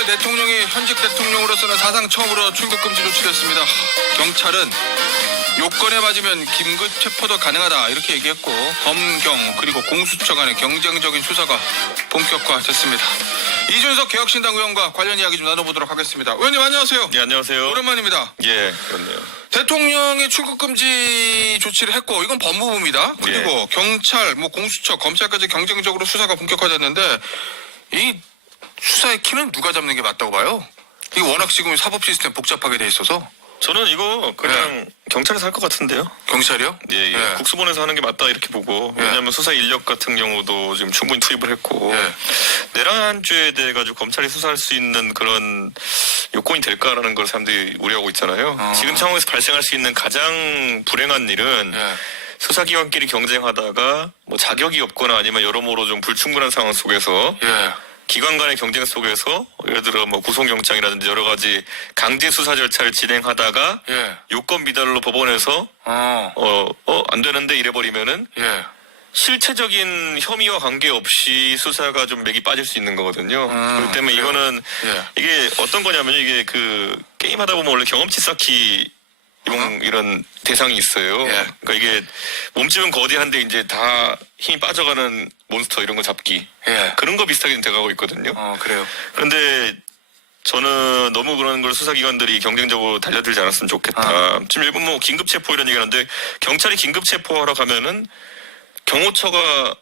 윤석열 대통령이 현직 대통령으로서는 사상 처음으로 출국 금지 조치됐습니다. 경찰은 요건에 맞으면 긴급 체포도 가능하다 이렇게 얘기했고 검경 그리고 공수처 간의 경쟁적인 수사가 본격화됐습니다. 이준석 개혁신당 의원과 관련 이야기 좀 나눠보도록 하겠습니다. 의원님 안녕하세요. 네, 안녕하세요. 오랜만입니다. 예, 그렇네요. 대통령이 출국 금지 조치를 했고 이건 법무부입니다. 그리고 경찰, 공수처, 검찰까지 경쟁적으로 수사가 본격화됐는데 이 수사의 키는 누가 잡는 게 맞다고 봐요? 이게 워낙 지금 사법 시스템 복잡하게 돼 있어서. 저는 이거 그냥 경찰에서 할 것 같은데요. 경찰이요? 예, 예. 네. 국수본에서 하는 게 맞다 이렇게 보고 왜냐하면 수사 인력 같은 경우도 지금 충분히 투입을 했고 내란죄에 대해 가지고 검찰이 수사할 수 있는 그런 요건이 될까라는 걸 사람들이 우려하고 있잖아요. 지금 상황에서 발생할 수 있는 가장 불행한 일은 수사기관끼리 경쟁하다가 뭐 자격이 없거나 아니면 여러모로 좀 불충분한 상황 속에서 기관 간의 경쟁 속에서 예를 들어 뭐 구속영장이라든지 여러 가지 강제 수사 절차를 진행하다가 요건 미달로 법원에서 안 되는데 이래버리면은 실체적인 혐의와 관계없이 수사가 좀 맥이 빠질 수 있는 거거든요. 그렇기 때문에 이거는 이게 어떤 거냐면 이게 그 게임하다 보면 원래 경험치 쌓기 이런 대상이 있어요. 그러니까 이게 몸집은 거대한데 이제 다 힘이 빠져가는 몬스터 이런 거 잡기. 그런 거 비슷하게 돼가고 있거든요. 그래요. 그런데 저는 너무 그런 걸 수사기관들이 경쟁적으로 달려들지 않았으면 좋겠다. 지금 일본 뭐 긴급체포 이런 얘기하는데 경찰이 긴급체포하러 가면은 경호처가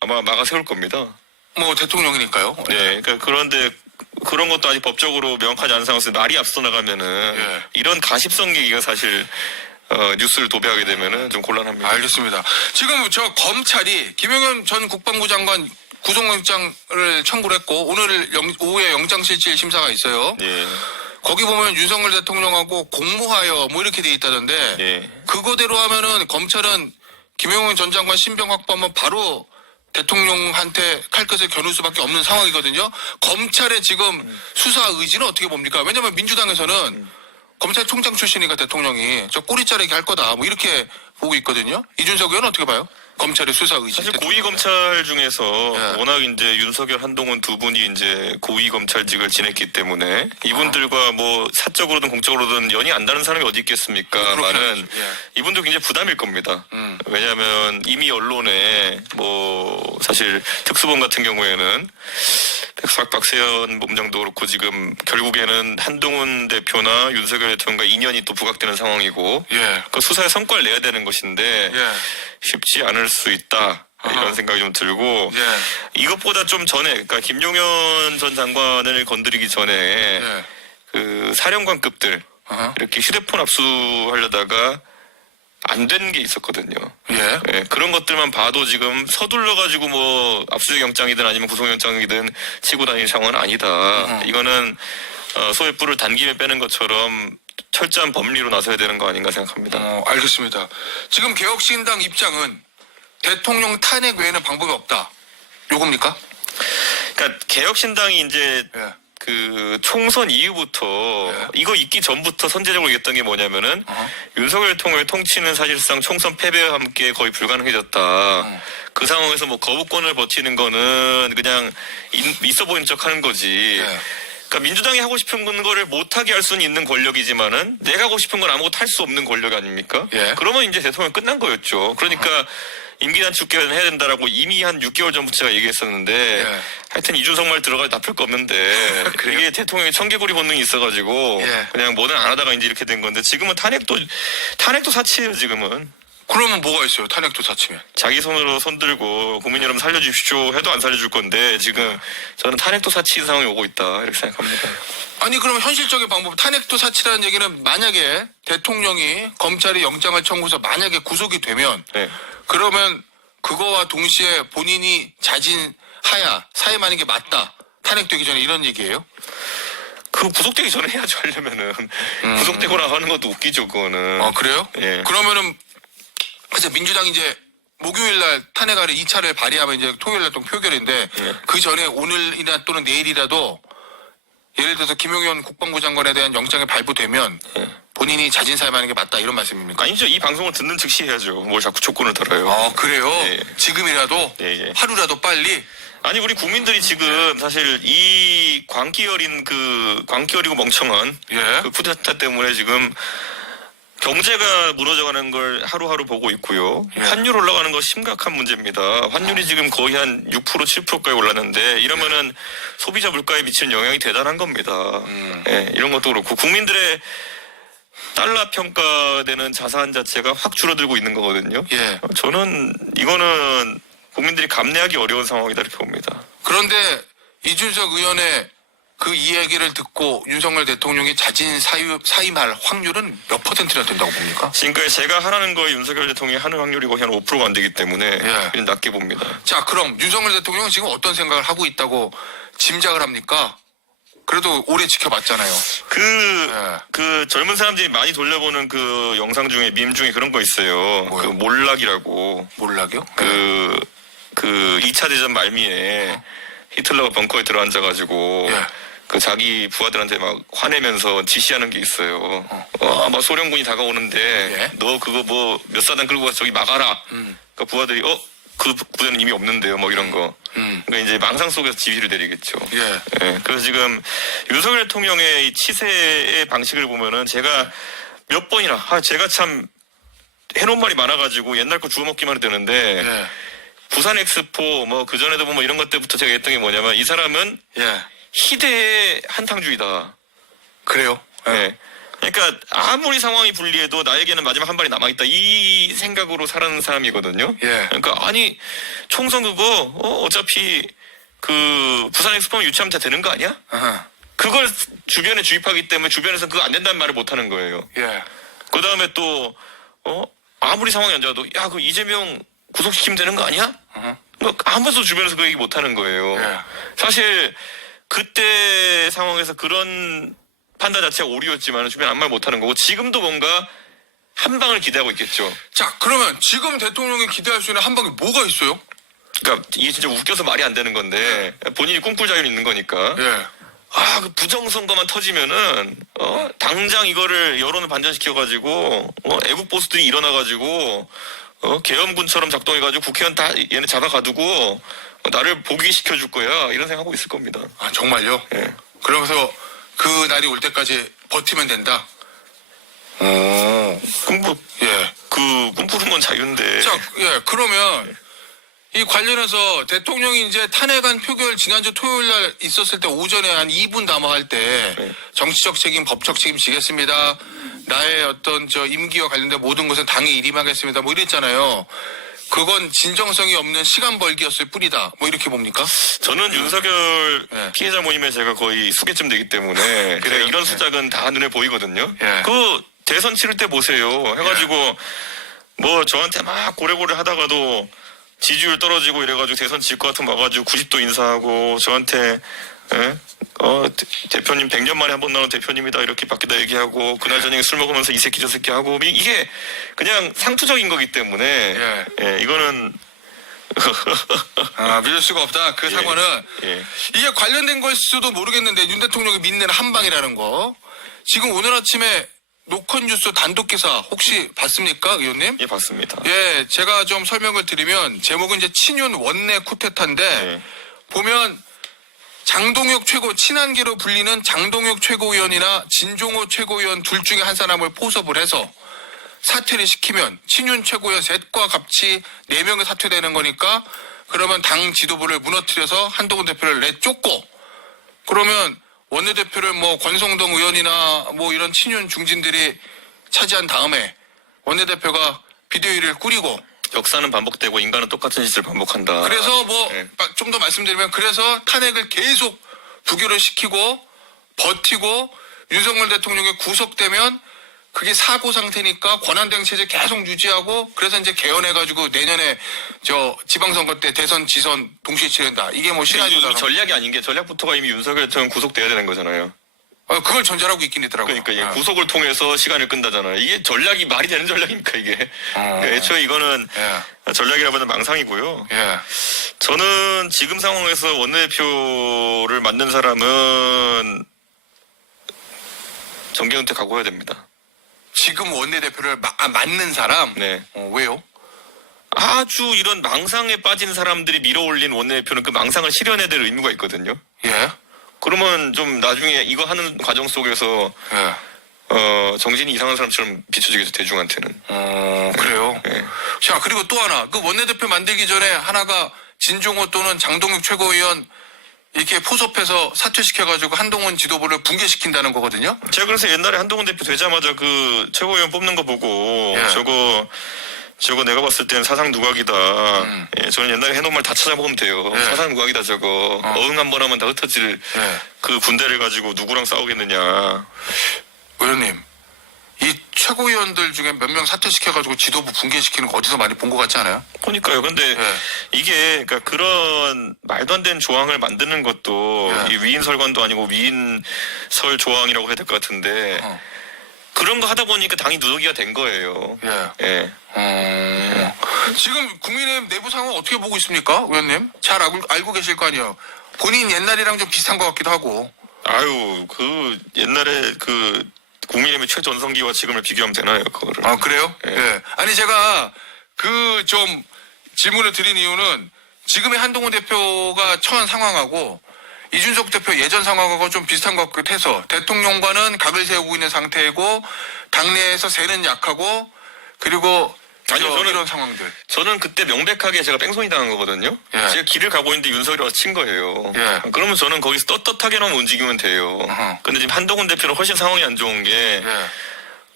아마 막아 세울 겁니다. 뭐 대통령이니까요. 네, 그러니까 그런데 그런 것도 아직 법적으로 명확하지 않은 상황에서 날이 앞서 나가면은 이런 가십성 얘기가 사실 뉴스를 도배하게 되면은 좀 곤란합니다. 알겠습니다. 지금 저 검찰이 김용현 전 국방부 장관 구속영장을 청구를 했고 오늘 오후에 영장실질 심사가 있어요. 거기 보면 윤석열 대통령하고 공모하여 뭐 이렇게 돼 있다던데 그거대로 하면은 검찰은 김용현 전 장관 신병 확보하면 바로 대통령한테 칼끝을 겨눌 수밖에 없는 상황이거든요. 검찰의 지금 수사 의지는 어떻게 봅니까? 왜냐하면 민주당에서는 검찰총장 출신이니까 대통령이 저 꼬리 자르기 할 거다 뭐 이렇게 보고 있거든요. 이준석 의원은 어떻게 봐요? 검찰의 수사 의지. 사실 고위 검찰 중에서 워낙 이제 윤석열, 한동훈 두 분이 이제 고위 검찰직을 지냈기 때문에 이분들과 뭐 사적으로든 공적으로든 연이 안 닿는 사람이 어디 있겠습니까만은 이분도 굉장히 부담일 겁니다. 왜냐하면 이미 언론에 뭐 사실 특수본 같은 경우에는 박세현 본부장도 그렇고 지금 결국에는 한동훈 대표나 윤석열 대통령과 인연이 또 부각되는 상황이고 그 수사의 성과를 내야 되는 것인데 쉽지 않을 수 있다 이런 생각이 좀 들고 이것보다 좀 전에 그러니까 김용현 전 장관을 건드리기 전에 그 사령관급들 이렇게 휴대폰 압수하려다가 안 된 게 있었거든요. 그런 것들만 봐도 지금 서둘러 가지고 뭐 압수수색 영장이든 아니면 구속영장이든 치고 다니는 상황은 아니다. 이거는 소의 뿔을 단김에 빼는 것처럼 철저한 법리로 나서야 되는 거 아닌가 생각합니다. 알겠습니다. 지금 개혁신당 입장은 대통령 탄핵 외에는 방법이 없다. 요겁니까? 그러니까 개혁신당이 이제 그 총선 이후부터 이거 있기 전부터 선제적으로 얘기했던 게 뭐냐면은 윤석열 대통령의 통치는 사실상 총선 패배와 함께 거의 불가능해졌다. 그 상황에서 뭐 거부권을 버티는 거는 그냥 있어 보이는 척 하는 거지. 그러니까 민주당이 하고 싶은 거를 못하게 할 수는 있는 권력이지만은 내가 하고 싶은 건 아무것도 할 수 없는 권력 아닙니까? 그러면 이제 대통령 끝난 거였죠. 그러니까 임기 단축기간 해야 된다라고 이미 한 6개월 전부터 제가 얘기했었는데 하여튼 이준석 말 들어가도 나쁠 거 없는데 이게 대통령이 청개구리 본능이 있어가지고 그냥 뭐든 안 하다가 이제 이렇게 된 건데 지금은 탄핵도 사치예요 지금은. 그러면 뭐가 있어요? 탄핵도 사치면. 자기 손으로 손들고 국민 여러분 살려주십시오 해도 안 살려줄 건데 지금 저는 탄핵도 사치인 상황이 오고 있다 이렇게 생각합니다. 아니 그러면 현실적인 방법 탄핵도 사치라는 얘기는 만약에 대통령이 검찰이 영장을 청구해서 만약에 구속이 되면 그러면 그거와 동시에 본인이 자진하야 사임하는 게 맞다. 탄핵되기 전에 이런 얘기예요? 그 구속되기 전에 해야죠 하려면은 구속되고 나가는 것도 웃기죠 그거는. 그래요? 그러면은 그래서 민주당이 이제 목요일날 탄핵안을 2차를 발의하면 이제 토요일날 또 표결인데 그 전에 오늘이나 또는 내일이라도 예를 들어서 김용현 국방부 장관에 대한 영장이 발부되면 본인이 자진 사임하는 게 맞다 이런 말씀입니까? 아니죠. 이 방송을 듣는 즉시 해야죠. 뭘 자꾸 조건을 달아요. 그래요? 지금이라도 하루라도 빨리? 아니 우리 국민들이 지금 사실 이 광기어리고 멍청한 예. 그 쿠데타 때문에 지금 경제가 물어져가는 걸 하루하루 보고 있고요. 예. 환율 올라가는 거 심각한 문제입니다. 환율이 지금 거의 한 6% 7%까지 올랐는데 이러면은 소비자 물가에 미치는 영향이 대단한 겁니다. 예, 이런 것도 그렇고 국민들의 달러 평가되는 자산 자체가 확 줄어들고 있는 거거든요. 예. 저는 이거는 국민들이 감내하기 어려운 상황이다 이렇게 봅니다. 그런데 이준석 의원의 그 이야기를 듣고 윤석열 대통령이 자진 사임할 확률은 몇 퍼센트나 된다고 봅니까? 지금까지 제가 하라는 거에 윤석열 대통령이 하는 확률이 거의 한 5%가 안 되기 때문에 예. 그냥 낮게 봅니다. 자, 그럼 윤석열 대통령은 지금 어떤 생각을 하고 있다고 짐작을 합니까? 그래도 오래 지켜봤잖아요. 그 젊은 사람들이 많이 돌려보는 그 영상 중에 밈 중에 그런 거 있어요. 뭐요? 그 몰락이라고. 몰락이요? 그 2차 대전 말미에 히틀러가 벙커에 들어앉아가지고 예. 그 자기 부하들한테 막 화내면서 지시하는 게 있어요. 막 소련군이 다가오는데 예. 너 그거 뭐 몇 사단 끌고 가서 저기 막아라. 그러니까 부하들이 그 부대는 이미 없는데요. 뭐 이런 거. 그러니까 이제 망상 속에서 지휘를 내리겠죠. 예. 예, 그래서 지금 윤석열 대통령의 이 치세의 방식을 보면은 제가 몇 번이나 제가 참 해놓은 말이 많아가지고 옛날 거 주워 먹기만 해도 되는데 예. 부산 엑스포 뭐 그전에도 보면 이런 것 때부터 제가 했던 게 뭐냐면 이 사람은 예. 희대의 한탕주의다. 그래요? 예. 그러니까 아무리 상황이 불리해도 나에게는 마지막 한 발이 남아있다 이 생각으로 살아는 사람이거든요. 예. 그러니까 아니 총선 그거 어차피 그 부산 엑스포만 유치하면 다 되는 거 아니야? 아하. 그걸 주변에 주입하기 때문에 주변에서 그거 안 된다는 말을 못 하는 거예요. 예. 그 다음에 또 아무리 상황이 안 좋아도 야 그 이재명 구속시키면 되는 거 아니야? 한 번도 주변에서 그 얘기 못 하는 거예요. 예. 사실 그때 상황에서 그런 판단 자체가 오류였지만 주변에 아무 말 못 하는 거고 지금도 뭔가 한 방을 기대하고 있겠죠. 자, 그러면 지금 대통령이 기대할 수 있는 한 방이 뭐가 있어요? 그러니까 이게 진짜 웃겨서 말이 안 되는 건데 본인이 꿈꿀 자유는 있는 거니까. 예. 그 부정선거만 터지면은 당장 이거를 여론을 반전시켜가지고 애국 보수들이 일어나가지고 계엄군처럼 작동해가지고 국회의원 다 얘네 잡아가두고 나를 복위시켜줄 거야 이런 생각하고 있을 겁니다. 아, 정말요? 예. 그러면서 그 날이 올 때까지 버티면 된다? 그럼 뭐 예. 그 꿈꾸는 건 자유인데. 자, 예. 그러면 이 관련해서 대통령이 이제 탄핵안 표결 지난주 토요일 날 있었을 때 오전에 한 2분 남아갈 때 네. 정치적 책임, 법적 책임 지겠습니다. 나의 어떤 임기와 관련된 모든 것은 당에 일임하겠습니다. 뭐 이랬잖아요. 그건 진정성이 없는 시간 벌기였을 뿐이다. 뭐 이렇게 봅니까? 저는 윤석열 예. 피해자 모임에 제가 거의 수개쯤 되기 때문에 그래요? 이런 수작은 다 눈에 보이거든요. 예. 그 대선 치를 때 보세요. 해가지고 뭐 저한테 막 고래고래 하다가도 지지율 떨어지고 이래가지고 대선 질 것 같으면 와가지고 90도 인사하고 저한테 대표님 100년 만에 한 번 나온 대표님이다 이렇게 밖에다 얘기하고 그날 저녁에 술 먹으면서 이 새끼 저 새끼 하고 이게 그냥 상투적인 거기 때문에 예, 이거는 믿을 수가 없다. 그 예. 사과는 예. 이게 관련된 걸 수도 모르겠는데 윤 대통령이 믿는 한 방이라는 거. 지금 오늘 아침에 노컷뉴스 단독 기사 혹시 봤습니까, 의원님? 예, 봤습니다. 예, 제가 좀 설명을 드리면 제목은 이제 친윤 원내 쿠데타인데 예. 보면 장동혁 친한계로 불리는 장동혁 최고위원이나 진종호 최고위원 둘 중에 한 사람을 포섭을 해서 사퇴를 시키면 친윤 최고위원 셋과 같이 4명이 사퇴되는 거니까 그러면 당 지도부를 무너뜨려서 한동훈 대표를 내쫓고 그러면 원내대표를 뭐 권성동 의원이나 뭐 이런 친윤 중진들이 차지한 다음에 원내대표가 비대위를 꾸리고 역사는 반복되고 인간은 똑같은 짓을 반복한다. 그래서 뭐 예. 좀 더 말씀드리면 그래서 탄핵을 계속 부결을 시키고 버티고 윤석열 대통령이 구속되면 그게 사고 상태니까 권한대행 체제 계속 유지하고 그래서 이제 개헌해가지고 내년에 지방선거 때 대선 지선 동시에 치른다. 이게 뭐 이 시나리오다. 전략이 아닌 게 전략부터가 이미 윤석열 대통령 구속돼야 되는 거잖아요. 그걸 전제하고 있긴 있더라고요. 그러니까 이게 구속을 통해서 시간을 끈다잖아요. 이게 전략이 말이 되는 전략입니까 이게? 그러니까 애초에 이거는 전략이라보다는 망상이고요. 예. 저는 지금 상황에서 원내대표를 맡는 사람은 정계은퇴 각오해야 됩니다. 지금 원내대표를 맞는 사람? 네. 왜요? 아주 이런 망상에 빠진 사람들이 밀어올린 원내대표는 그 망상을 실현해야 될 의무가 있거든요. 예. 그러면 좀 나중에 이거 하는 과정 속에서 예. 정신이 이상한 사람처럼 비춰지겠죠, 대중한테는. 그래요? 예. 자, 그리고 또 하나. 그 원내대표 만들기 전에 하나가 진종호 또는 장동혁 최고위원 이렇게 포섭해서 사퇴시켜가지고 한동훈 지도부를 붕괴시킨다는 거거든요? 제가 그래서 옛날에 한동훈 대표 되자마자 그 최고위원 뽑는 거 보고 예. 저거 내가 봤을 때는 사상 누각이다. 예, 저는 옛날에 해놓은 말 다 찾아보면 돼요. 예. 사상 누각이다 저거. 어흥 한 번 하면 다 흩어질 예. 그 군대를 가지고 누구랑 싸우겠느냐. 의원님, 이 최고위원들 중에 몇 명 사퇴시켜가지고 지도부 붕괴시키는 거 어디서 많이 본 것 같지 않아요? 그러니까요. 근데 예. 이게 그러니까 그런 말도 안 되는 조항을 만드는 것도 예. 이 위인설관도 아니고 위인설 조항이라고 해야 될 것 같은데 그런 거 하다 보니까 당이 누더기가 된 거예요. 예. 예. 지금 국민의힘 내부 상황 어떻게 보고 있습니까, 의원님? 잘 알고 계실 거 아니에요? 본인 옛날이랑 좀 비슷한 것 같기도 하고. 아유, 그 옛날에 그 국민의힘의 최전성기와 지금을 비교하면 되나요, 그거를? 아, 그래요? 예. 예. 아니, 제가 그 좀 질문을 드린 이유는 지금의 한동훈 대표가 처한 상황하고 이준석 대표 예전 상황하고 좀 비슷한 것 같기도 해서 대통령과는 각을 세우고 있는 상태이고 당내에서 세는 약하고 그리고 아니요, 저는 이런 상황들. 저는 그때 명백하게 제가 뺑소니 당한 거거든요. 예. 제가 길을 가고 있는데 윤석열이 와서 친 거예요. 예. 그러면 저는 거기서 떳떳하게만 움직이면 돼요. 근데 지금 한동훈 대표는 훨씬 상황이 안 좋은 게 예.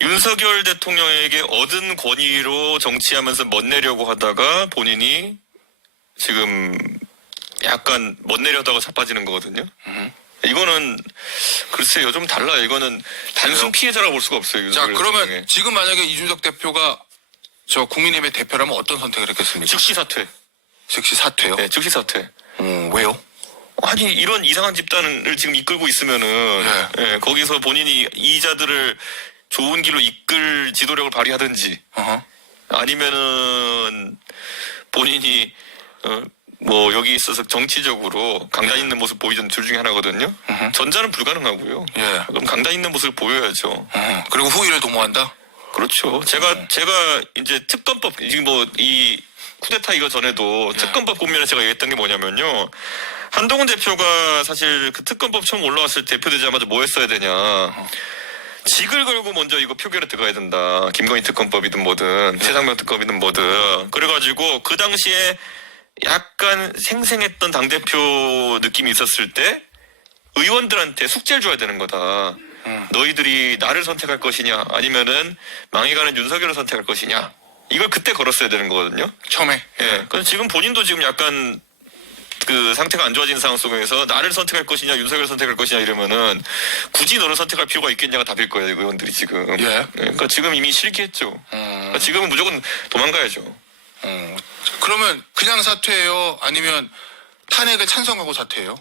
윤석열 대통령에게 얻은 권위로 정치하면서 멋내려고 하다가 본인이 지금 약간 멋내려다가 자빠지는 거거든요. 이거는 글쎄요, 좀 달라요. 이거는 단순 피해자라고 볼 수가 없어요. 자, 윤석열 그러면 대통령의. 지금 만약에 이준석 대표가 저 국민의힘의 대표라면 어떤 선택을 했겠습니까? 즉시 사퇴. 즉시 사퇴요? 네, 즉시 사퇴. 왜요? 아니 이런 이상한 집단을 지금 이끌고 있으면은 예, 거기서 본인이 이자들을 좋은 길로 이끌 지도력을 발휘하든지 어허. 아니면은 본인이 뭐 여기 있어서 정치적으로 강단 있는 모습 보이던 둘 중에 하나거든요. 전자는 불가능하고요. 예. 그럼 강단 있는 모습을 보여야죠. 그리고 후위를 도모한다? 그렇죠. 제가 이제 특검법 지금 뭐 이 쿠데타 이거 전에도 특검법 국면에 제가 얘기했던 게 뭐냐면요. 한동훈 대표가 사실 그 특검법 처음 올라왔을 때 대표되자마자 뭐 했어야 되냐. 직을 걸고 먼저 이거 표결에 들어가야 된다. 김건희 특검법이든 뭐든 최상병 특검이든 뭐든. 그래가지고 그 당시에 약간 생생했던 당대표 느낌이 있었을 때 의원들한테 숙제를 줘야 되는 거다. 너희들이 나를 선택할 것이냐 아니면은 망해가는 윤석열을 선택할 것이냐. 이걸 그때 걸었어야 되는 거거든요. 처음에. 예. 근데 지금 본인도 지금 약간 그 상태가 안 좋아진 상황 속에서 나를 선택할 것이냐 윤석열 선택할 것이냐 이러면은 굳이 너를 선택할 필요가 있겠냐가 답일 거예요. 의원들이 지금. 예. 그러니까 지금 이미 실기했죠. 그러니까 지금은 무조건 도망가야죠. 그러면 그냥 사퇴해요? 아니면 탄핵을 찬성하고 사퇴해요?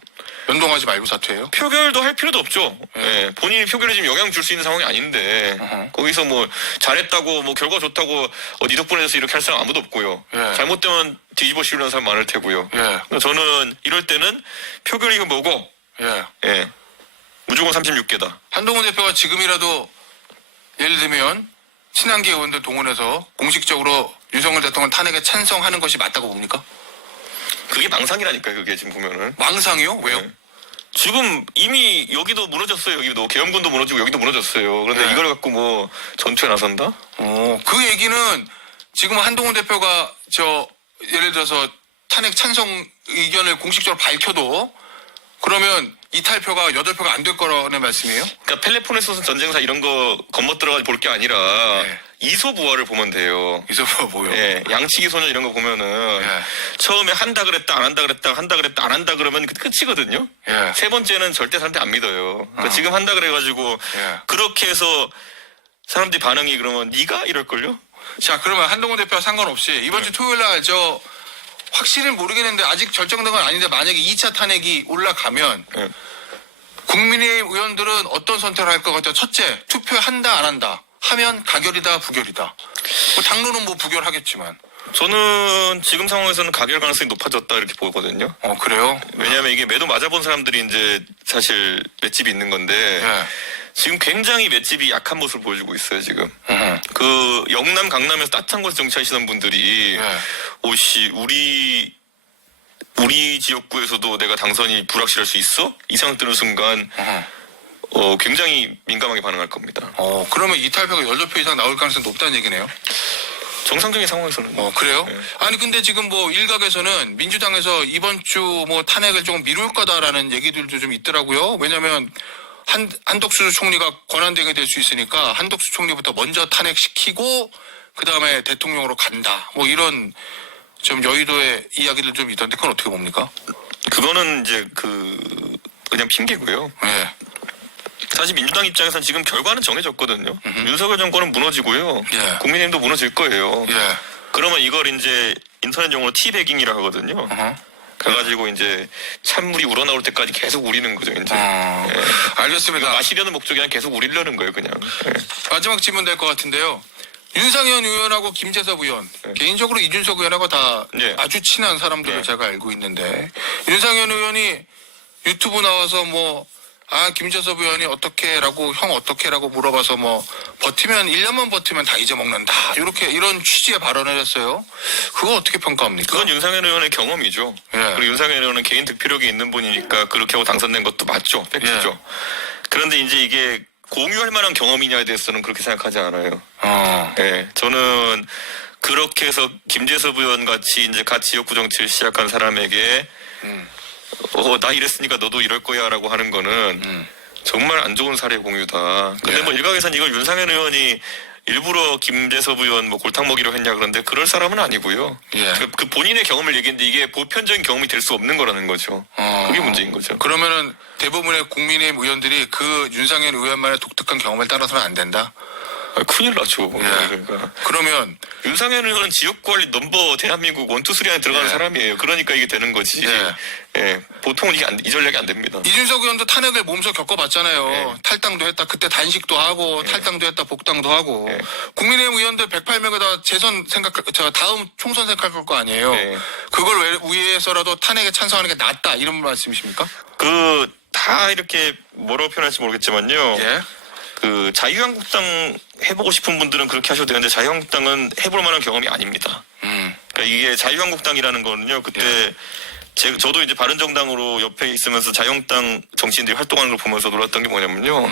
연동하지 말고 사퇴해요? 표결도 할 필요도 없죠. 예, 본인이 표결에 지금 영향 줄 수 있는 상황이 아닌데 거기서 뭐 잘했다고 뭐 결과 좋다고 네 덕분에 해서 이렇게 할 사람 아무도 없고요. 예. 잘못되면 뒤집어 씌우는 사람 많을 테고요. 예. 저는 이럴 때는 표결이 이거 뭐고 예. 예, 무조건 36개다. 한동훈 대표가 지금이라도 예를 들면 친한계 의원들 동원해서 공식적으로 윤석열 대통령 탄핵에 찬성하는 것이 맞다고 봅니까? 그게 망상이라니까요. 그게 지금 보면은. 망상이요? 왜요? 네. 지금 이미 여기도 무너졌어요. 여기도 계엄군도 무너지고 여기도 무너졌어요. 그런데 네. 이걸 갖고 뭐 전투에 나선다? 그 얘기는 지금 한동훈 대표가 예를 들어서 탄핵 찬성 의견을 공식적으로 밝혀도 그러면 이탈표가 8표가 안 될 거라는 말씀이에요? 그러니까 펠레폰네소스 전쟁사 이런 거 겉멋 들어가지고 볼 게 아니라 네. 이소부화를 보면 돼요. 이소부화 뭐요? 예, 양치기 소년 이런 거 보면은 네. 처음에 한다 그랬다 안 한다 그랬다 한다 그랬다 안 한다 그러면 끝이거든요. 예. 세 번째는 절대 사람들이 안 믿어요. 그러니까 지금 한다 그래가지고 예. 그렇게 해서 사람들이 반응이 그러면 네가 이럴걸요? 자, 그러면 한동훈 대표와 상관없이 이번 주 토요일 날 확실히 모르겠는데 아직 결정된 건 아닌데 만약에 2차 탄핵이 올라가면 예. 국민의힘 의원들은 어떤 선택을 할 것 같아요? 첫째, 투표한다 안 한다. 하면 가결이다 부결이다. 뭐 당론은 뭐 부결하겠지만. 저는 지금 상황에서는 가결 가능성이 높아졌다 이렇게 보거든요. 그래요? 왜냐하면 이게 매도 맞아본 사람들이 이제 사실 맷집이 있는 건데 예. 지금 굉장히 맷집이 약한 모습을 보여주고 있어요, 지금. 그 영남, 강남에서 따뜻한 곳에 정치하시는 분들이 오씨 우리 지역구에서도 내가 당선이 불확실할 수 있어? 이 생각 드는 순간 굉장히 민감하게 반응할 겁니다. 그러면 이탈표가 10표 이상 나올 가능성이 높다는 얘기네요. 정상적인 상황에서는. 그래요? 네. 아니 근데 지금 뭐 일각에서는 민주당에서 이번 주 뭐 탄핵을 조금 미룰 거다라는 얘기들도 좀 있더라고요. 왜냐하면 한덕수 총리가 권한대행이 될 수 있으니까 한덕수 총리부터 먼저 탄핵시키고 그 다음에 대통령으로 간다. 뭐 이런 좀 여의도의 이야기들 좀 있던데 그건 어떻게 봅니까? 그거는 이제 그냥 핑계고요. 네. 사실 민주당 입장에서는 지금 결과는 정해졌거든요. 윤석열 정권은 무너지고요. 예. 국민의힘도 무너질 거예요. 예. 그러면 이걸 이제 인터넷 용어로 티베깅이라 하거든요. 그래가지고 이제 찬물이 우러나올 때까지 계속 우리는 거죠, 이제. 예. 알겠습니다. 마시려는 목적이 아니라 계속 우리려는 거예요, 그냥. 예. 마지막 질문 될 것 같은데요. 윤상현 의원하고 김재섭 의원, 개인적으로 이준석 의원하고 다 네. 아주 친한 사람들을 네. 제가 알고 있는데 윤상현 의원이 유튜브 나와서 뭐 김재섭 의원이 어떻게라고 형 어떻게라고 물어봐서 뭐 버티면 1년만 버티면 다 잊어먹는다 이런 취지의 발언을 했어요. 그거 어떻게 평가합니까? 그건 윤상현 의원의 경험이죠. 예. 그리고 윤상현 의원은 개인 득표력이 있는 분이니까 그렇게 하고 당선된 것도 맞죠. 팩트죠. 그런데 이제 이게 공유할 만한 경험이냐에 대해서는 그렇게 생각하지 않아요. 네, 저는 그렇게 해서 김재섭 의원 같이 이제 갓 지역구 정치를 시작한 사람에게 나 이랬으니까 너도 이럴 거야라고 하는 거는 정말 안 좋은 사례 공유다. 근데 예. 뭐 일각에서는 이걸 윤상현 의원이 일부러 김재섭 의원 뭐 골탕 먹이려고 했냐 그런데 그럴 사람은 아니고요. 예. 그 본인의 경험을 얘기했는데 이게 보편적인 경험이 될 수 없는 거라는 거죠. 그게 문제인 거죠. 그러면은 대부분의 국민의힘 의원들이 그 윤상현 의원만의 독특한 경험을 따라서는 안 된다. 큰일 나죠. 예. 그러니까. 그러면 윤상현 의원은 지역관리 넘버 대한민국 1, 2, 3 안에 들어가는 예. 사람이에요. 그러니까 이게 되는 거지. 예. 예. 보통은 이 전략이 안 됩니다. 이준석 의원도 탄핵을 몸소 겪어봤잖아요. 네. 탈당도 했다. 그때 단식도 하고 탈당도 했다. 복당도 하고. 네. 국민의힘 의원들 108명이 다 다음 총선 생각할 거 아니에요. 네. 그걸 위해서라도 탄핵에 찬성하는 게 낫다. 이런 말씀이십니까? 다 이렇게 뭐라고 표현할지 모르겠지만요. 예. 자유한국당 해보고 싶은 분들은 그렇게 하셔도 되는데 자유한국당은 해볼 만한 경험이 아닙니다. 그러니까 이게 자유한국당이라는 거는요. 그때 저도 이제 바른정당으로 옆에 있으면서 자유한국당 정치인들이 활동하는 걸 보면서 놀랐던 게 뭐냐면요.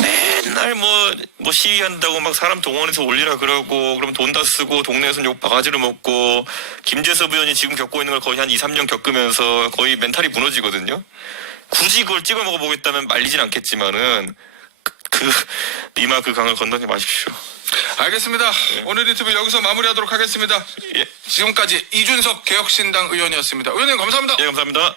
맨날 뭐 시위한다고 막 사람 동원해서 올리라 그러고 그럼 돈 다 쓰고 동네에서는 욕 바가지를 먹고 김재섭 의원이 지금 겪고 있는 걸 거의 한 2, 3년 겪으면서 거의 멘탈이 무너지거든요. 굳이 그걸 찍어 먹어보겠다면 말리진 않겠지만은 니마 그 강을 건너지 마십시오. 알겠습니다. 오늘 인터뷰 여기서 마무리하도록 하겠습니다. 예. 지금까지 이준석 개혁신당 의원이었습니다. 의원님 감사합니다. 예, 감사합니다.